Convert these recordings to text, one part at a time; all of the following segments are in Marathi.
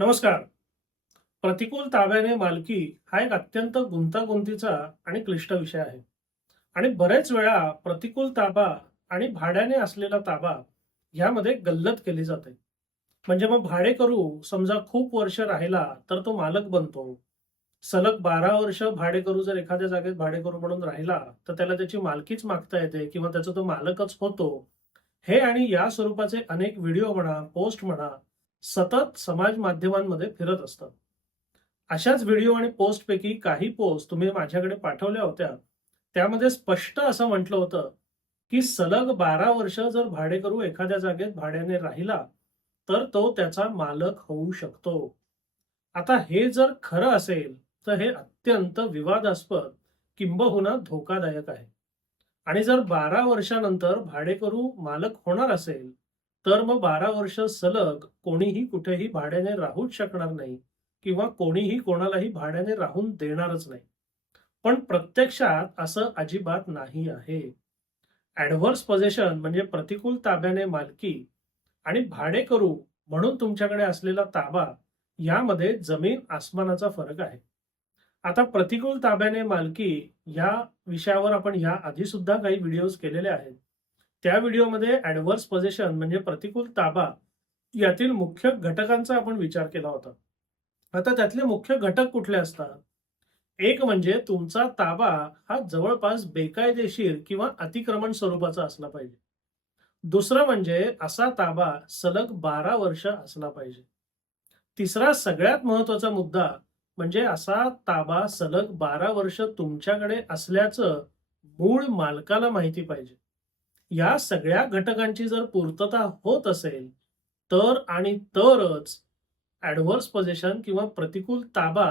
नमस्कार. प्रतिकूल ताब्याने मालकी हा एक अत्यंत गुंतागुंतीचा आणि क्लिष्ट विषय आहे. आणि बरेच वेळा प्रतिकूल ताबा आणि भाड्याने असलेला ताबा ह्यामध्ये गल्लत केली जाते. म्हणजे मग भाडे करू समजा खूप वर्ष राहिला तर तो मालक बनतो. सलग बारा वर्ष भाडे करू जर एखाद्या जागेत भाडे करू म्हणून राहिला तर त्याला त्याची मालकीच मागता येते किंवा त्याचा तो मालकच होतो. हे आणि या स्वरूपाचे अनेक व्हिडिओ म्हणा पोस्ट म्हणा सतत समाज माध्यमांमध्ये फिरत असतात. अशाच व्हिडिओ आणि पोस्ट पैकी काही पोस्ट तुम्ही माझ्याकडे पाठवल्या होत्या. त्यामध्ये स्पष्ट असं म्हटलं होतं की सलग बारा वर्ष जर भाडेकरू एखाद्या जागेत भाड्याने राहिला तर तो त्याचा मालक होऊ शकतो. आता हे जर खरं असेल तर हे अत्यंत विवादास्पद किंबहुना धोकादायक आहे. आणि जर बारा वर्षानंतर भाडेकरू मालक होणार असेल तर मग बारा वर्ष सलग कोणीही कुठेही भाड्याने राहूच शकणार नाही किंवा कोणीही कोणालाही भाड्याने राहून देणारच नाही. पण प्रत्यक्षात असं अजिबात नाही आहे. ऍडव्हर्स पोझिशन म्हणजे प्रतिकूल ताब्याने मालकी आणि भाडे करू म्हणून तुमच्याकडे असलेला ताबा यामध्ये जमीन आसमानाचा फरक आहे. आता प्रतिकूल ताब्याने मालकी या विषयावर आपण या आधी सुद्धा काही व्हिडिओज केलेले आहेत. त्या व्हिडिओमध्ये ऍडव्हर्स पोझिशन म्हणजे प्रतिकूल ताबा यातील मुख्य घटकांचा आपण विचार केला होता. आता त्यातले मुख्य घटक कुठले असतात? एक म्हणजे तुमचा ताबा हा जवळपास बेकायदेशीर किंवा अतिक्रमण स्वरूपाचा असला पाहिजे. दुसरं म्हणजे असा ताबा सलग बारा वर्ष असला पाहिजे. तिसरा सगळ्यात महत्त्वाचा मुद्दा म्हणजे असा ताबा सलग बारा वर्ष तुमच्याकडे असल्याचं मूळ मालकाला माहिती पाहिजे. या सगळ्या घटकांची जर पूर्तता होत असेल तर आणि तरच ऍडव्हर्स पोझिशन किंवा प्रतिकूल ताबा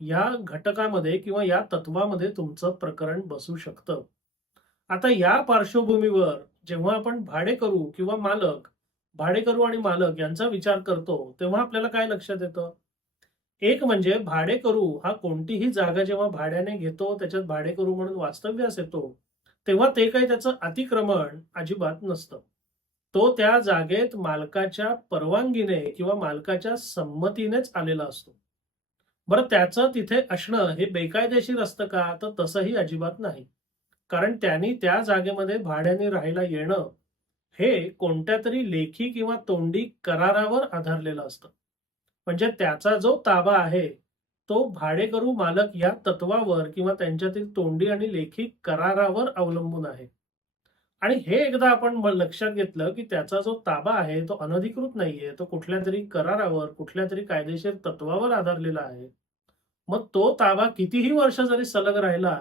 या घटकामध्ये किंवा या तत्वामध्ये तुमचं प्रकरण बसू शकतं. आता या पार्श्वभूमीवर जेव्हा आपण भाडे करू किंवा मालक भाडेकरू आणि मालक यांचा विचार करतो तेव्हा आपल्याला काय लक्षात येतं? एक म्हणजे भाडेकरू हा कोणतीही जागा जेव्हा भाड्याने घेतो त्याच्यात भाडेकरू म्हणून वास्तव्यास येतो. तेव्हा ते काही त्याचं अतिक्रमण अजिबात नसतं. तो त्या जागेत मालकाच्या परवानगीने किंवा मालकाच्या संमतीनेच आलेला असतो. बरं त्याचं तिथे असणं हे बेकायदेशीर असतं का? तर तसंही अजिबात नाही. कारण त्यांनी त्या जागेमध्ये भाड्याने राहायला येणं हे कोणत्या तरी लेखी किंवा तोंडी करारावर आधारलेलं असतं. म्हणजे त्याचा जो ताबा आहे तो भाडेकरू मालक या तत्वावर किंवा त्यांच्यातील तोंडी आणि लेखी करारावर अवलंबून आहे. आणि हे एकदा आपण लक्षात घेतलं की त्याचा जो ताबा आहे तो अनधिकृत नाहीये तो कुठल्या तरी करारावर कुठल्या तरी कायदेशीर तत्वावर आधारलेला आहे. मग तो ताबा कितीही वर्ष जरी सलग राहिला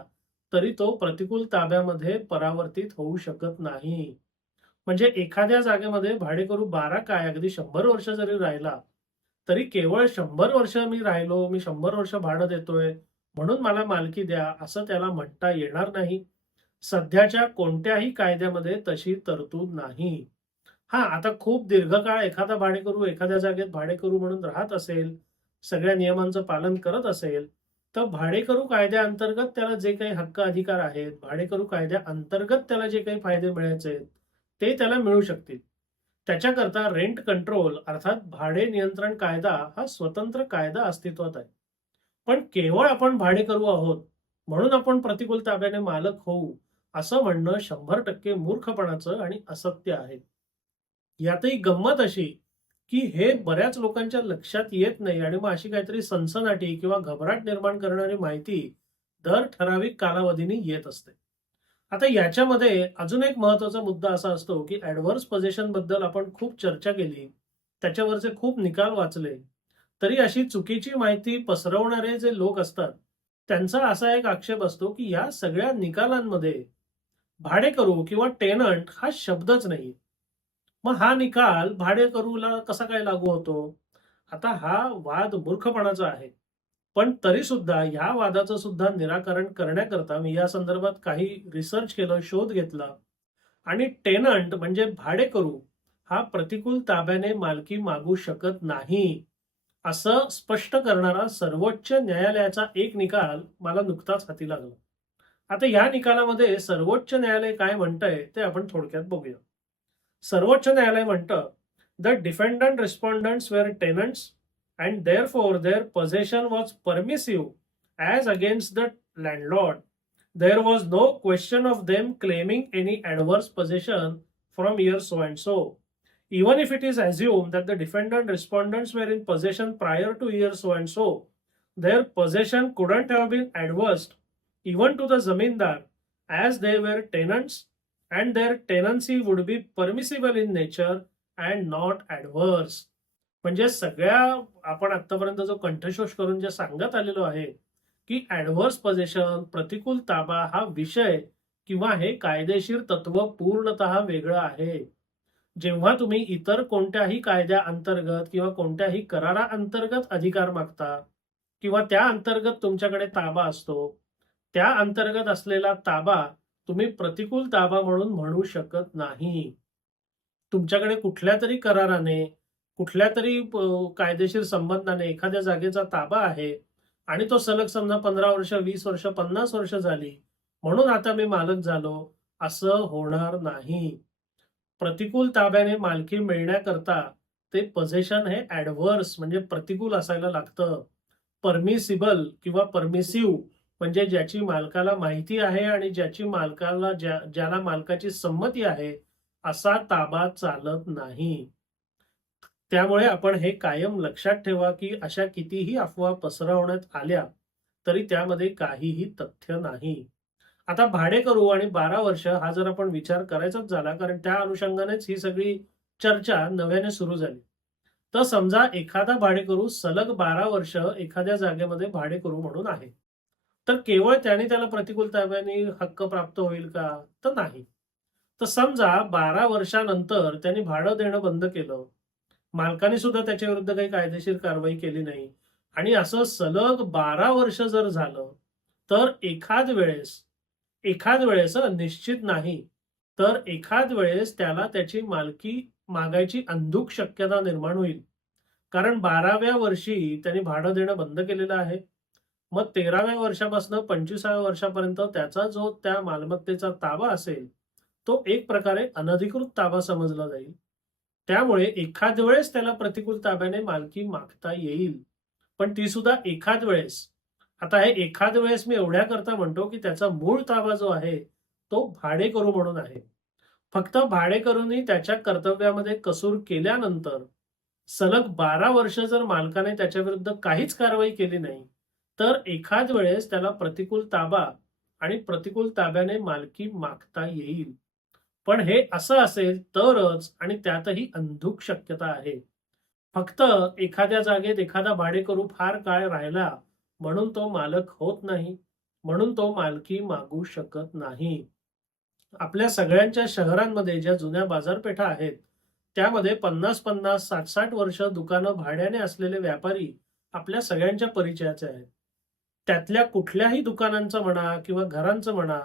तरी तो प्रतिकूल ताब्यामध्ये परावर्तित होऊ शकत नाही. म्हणजे एखाद्या जागेमध्ये भाडेकरू बारा काय अगदी शंभर वर्ष जरी राहिला तरी केवळ शंभर वर्ष मी राहिलो मी शंभर वर्ष भाडं देतोय म्हणून मला मालकी द्या असं त्याला म्हणता येणार नाही. सध्याच्या कोणत्याही कायद्यामध्ये तशी तरतूद नाही. हा आता खूप दीर्घकाळ एखादा भाडेकरू एखाद्या जागेत भाडेकरू म्हणून राहत असेल सगळ्या नियमांचं पालन करत असेल तर भाडेकरू कायद्याअंतर्गत त्याला जे काही हक्क अधिकार आहेत भाडेकरू कायद्या अंतर्गत त्याला जे काही फायदे मिळायचे आहेत ते त्याला मिळू शकतील. त्याच्याकरता रेंट कंट्रोल अर्थात भाडे नियंत्रण कायदा हा स्वतंत्र कायदा अस्तित्वात आहे. पण केवळ आपण भाडे करू आहोत म्हणून आपण प्रतिकूल ताब्याने मालक होऊ असं म्हणणं शंभर टक्के मूर्खपणाचं आणि असत्य आहे. यातही गंमत अशी की हे बऱ्याच लोकांच्या लक्षात येत नाही आणि मग अशी काहीतरी सनसनाटी किंवा घबराट निर्माण करणारी माहिती दर ठराविक कालावधीने येत असते. आता याच्यामध्ये अजून एक महत्त्वाचा मुद्दा असा असतो की ऍडव्हर्स पोझिशनबद्दल आपण खूप चर्चा केली. त्याच्यावरचे खूप निकाल वाचले. तरी अशी चुकीची माहिती पसरवणारे जे लोक असतात त्यांचा असा एक आक्षेप असतो की या सगळ्या निकालांमध्ये भाडेकरू किंवा टेनंट हा शब्दच नाही. मग हा निकाल भाडेकरूला कसा काय लागू होतो? आता हा वाद मूर्खपणाचा आहे. पण तरी सुद्धा या वादाचं सुद्धा निराकरण करण्याकरता मी या संदर्भात काही रिसर्च केलं शोध घेतला. आणि टेनंट म्हणजे भाडेकरू हा प्रतिकूल ताब्याने मालकी मागू शकत नाही असं स्पष्ट करणारा सर्वोच्च न्यायालयाचा एक निकाल मला नुकताच हाती लागला. आता या निकालामध्ये सर्वोच्च न्यायालय काय म्हणतंय ते आपण थोडक्यात बघूया. सर्वोच्च न्यायालय म्हणतं the defendant respondents were tenants and therefore their possession was permissive as against the landlord. There was no question of them claiming any adverse possession from year so and so. Even if it is assumed that the defendant respondents were in possession prior to year so and so, their possession couldn't have been adverse even to the zamindar as they were tenants and their tenancy would be permissible in nature and not adverse. म्हणजे सगळ्या आपण आतापर्यंत जो कंठशोष करून जे सांगत आलेलो आहे की ऍडव्हर्स पोझिशन प्रतिकूल ताबा हा विषय किंवा हे कायदेशीर तत्व पूर्णतः वेगळं आहे. जेव्हा तुम्ही इतर कोणत्याही कायद्या अंतर्गत किंवा कोणत्याही करारा अंतर्गत अधिकार मागता किंवा त्या अंतर्गत तुमच्याकडे ताबा असतो त्या अंतर्गत असलेला ताबा तुम्ही प्रतिकूल ताबा म्हणून म्हणू शकत नाही. तुमच्याकडे कुठल्या तरी कराराने कुठल्या तरी कायदेशीर संबंधाने एखाद्या जागेचा ताबा आहे आणि तो सलग समजा पंधरा वर्ष वीस वर्ष पन्नास वर्ष झाली म्हणून आता मी मालक झालो असं होणार नाही. प्रतिकूल ताब्याने मालकी मिळण्याकरता ते पोझेशन हे ऍडव्हर्स म्हणजे प्रतिकूल असायला लागतं. परमिसिबल किंवा परमिसिव्ह म्हणजे ज्याची मालकाला माहिती आहे आणि ज्याची मालकाला ज्या ज्याला मालकाची संमती आहे असा ताबा चालत नाही. त्यामुळे आपण हे कायम लक्षात ठेवा की अशा कितीही अफवा पसरवण्यात आल्या तरी त्यामध्ये काहीही तथ्य नाही. आता भाडे करू आणि बारा वर्ष हा जर आपण विचार करायचाच झाला कारण त्या अनुषंगानेच ही सगळी चर्चा नव्याने सुरू झाली. तर समजा एखादा भाडेकरू सलग बारा वर्ष एखाद्या जागेमध्ये भाडेकरू म्हणून आहे. तर केवळ त्याने त्याला प्रतिकूल ताब्याने हक्क प्राप्त होईल का? तर नाही. तर समजा बारा वर्षानंतर त्यांनी भाडं देणं बंद केलं मालकाने सुद्धा त्याच्या विरुद्ध काही कायदेशीर कारवाई केली नाही. आणि असं सलग बारा वर्ष जर झालं तर एखाद वेळेस एखाद वेळेस निश्चित नाही तर एखाद वेळेस त्याला त्याची मालकी मागायची अंधुक शक्यता निर्माण होईल. कारण बाराव्या वर्षी त्यांनी भाडं देणं बंद केलेलं आहे. मग तेराव्या वर्षापासून पंचवीसाव्या वर्षापर्यंत त्याचा जो त्या मालमत्तेचा ताबा असेल तो एक प्रकारे अनधिकृत ताबा समजला जाईल. त्यामुळे एखाद वेळेस त्याला प्रतिकूल ताब्याने मालकी मागता येईल. पण ती सुद्धा एखाद वेळेस. आता हे एखाद वेळेस मी एवढ्या करता म्हणतो की त्याचा मूळ ताबा जो आहे तो भाडेकरू म्हणून आहे. फक्त भाडेकरूंनी त्याच्या कर्तव्यामध्ये कसूर केल्यानंतर सलग बारा वर्ष जर मालकाने त्याच्या विरुद्ध काहीच कारवाई केली नाही तर एखाद वेळेस त्याला प्रतिकूल ताबा आणि प्रतिकूल ताब्याने मालकी मागता येईल. पण हे असं असेल तरच आणि त्यातही अंधुक शक्यता आहे. फक्त एखाद्या जागेत एखादा भाडेकरू फार काळ राहिला म्हणून तो मालक होत नाही म्हणून तो मालकी मागू शकत नाही. आपल्या सगळ्यांच्या शहरांमध्ये ज्या जुन्या बाजारपेठा आहेत त्यामध्ये पन्नास पन्नास साठ साठ वर्ष दुकानं भाड्याने असलेले व्यापारी आपल्या सगळ्यांच्या परिचयाचे आहेत. त्यातल्या कुठल्याही दुकानांचं म्हणा किंवा घरांचं म्हणा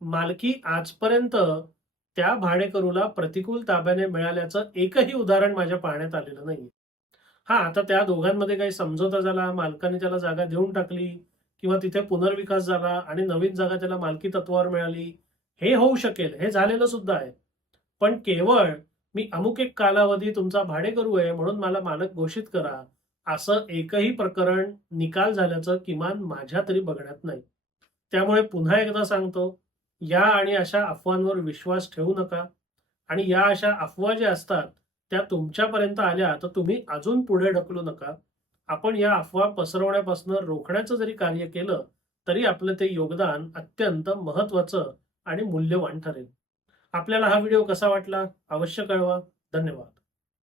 मालकी आजपर्यंत त्या भाडेकरूला प्रतिकूल ताब्याने मिळाल्याचं एकही उदाहरण माझ्या पाहण्यात आलेलं नाही हा आता त्या दोघांमध्ये काही समझोता झाला मालकाने त्याला जागा देऊन टाकली किंवा तिथे पुनर्विकास झाला आणि नवीन जागा त्याला मालकी तत्वावर मिळाली हे होऊ शकेल हे झालेलं सुद्धा आहे. पण केवळ मी अमुक एक कालावधी तुमचा भाडेकरू आहे म्हणून मला मालक घोषित करा असं एकही प्रकरण निकाल झाल्याचं किमान माझ्या तरी बघण्यात नाही. त्यामुळे पुन्हा एकदा सांगतो या आणि अशा अफवांवर विश्वास ठेवू नका. आणि या अशा अफवा ज्या असतात त्या तुमच्यापर्यंत आल्या तर तुम्ही अजून पुढे ढकलू नका. आपण या अफवा पसरवण्यापासून रोखण्याचं जरी कार्य केलं तरी आपलं ते योगदान अत्यंत महत्वाचं आणि मूल्यवान ठरेल. आपल्याला हा व्हिडिओ कसा वाटला अवश्य कळवा. धन्यवाद.